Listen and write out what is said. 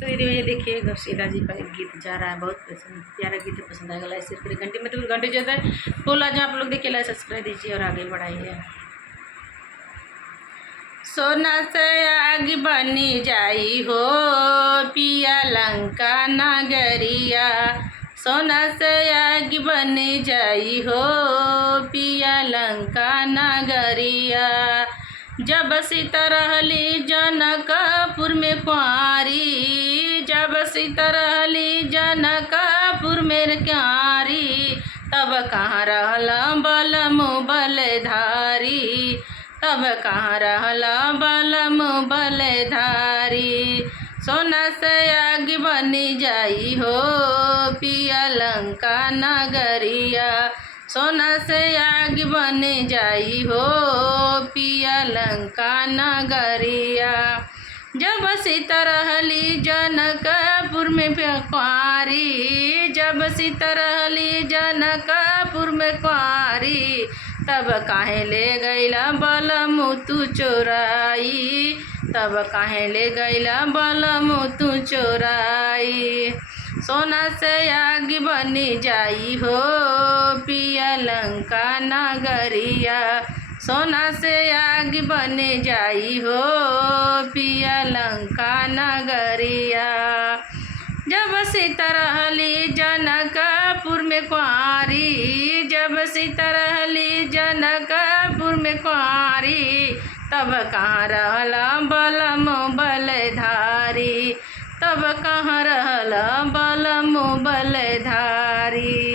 तो दीदी ये देखिए घसीदा जी का एक गीत जा रहा है, बहुत पसंद प्यारा गीत पसंद आएगा। लाइक शेयर करिए, घंटे मतलब घंटे जो है फुल आज आप लोग देखिए, लाइक सब्सक्राइब दीजिए और आगे बढ़ाइए। सोना से आग बनी जाई हो पिया लंका नगरिया, सोना से आग बनी जाई हो पिया लंका नगरिया। जब सीता रहली जनकपुर में कुंवारी, जब सीता रहली जनकपुर में कुंवारी, तब कहाँ रहला बलमु बलधारी, तब कहाँ रहला बलमु बलधारी। सोना से आग बनी जाई हो पिया लंका नगरिया, सोना से आग बन जाई हो पिया लंका नगरिया। जब सीता रहली जनकपुर में कुंवारी, जब सीता रहली जनकपुर में कुंवारी, तब काहे ले गईला बलमु तू चोराई, तब काहे ले गईला बलमु तू चोराई। सोना से आग बनी जाई हो पिया लंका नगरिया, सोना से आग बन जाई हो पिया लंका नगरिया। जब सीता रहली जनकपुर में कुंवारी, जब सीता रहली जनकपुर में कुंवारी, तब कहाँ रहला बलमु बलधारी, तब कहाँ रहला बलमु बलधारी।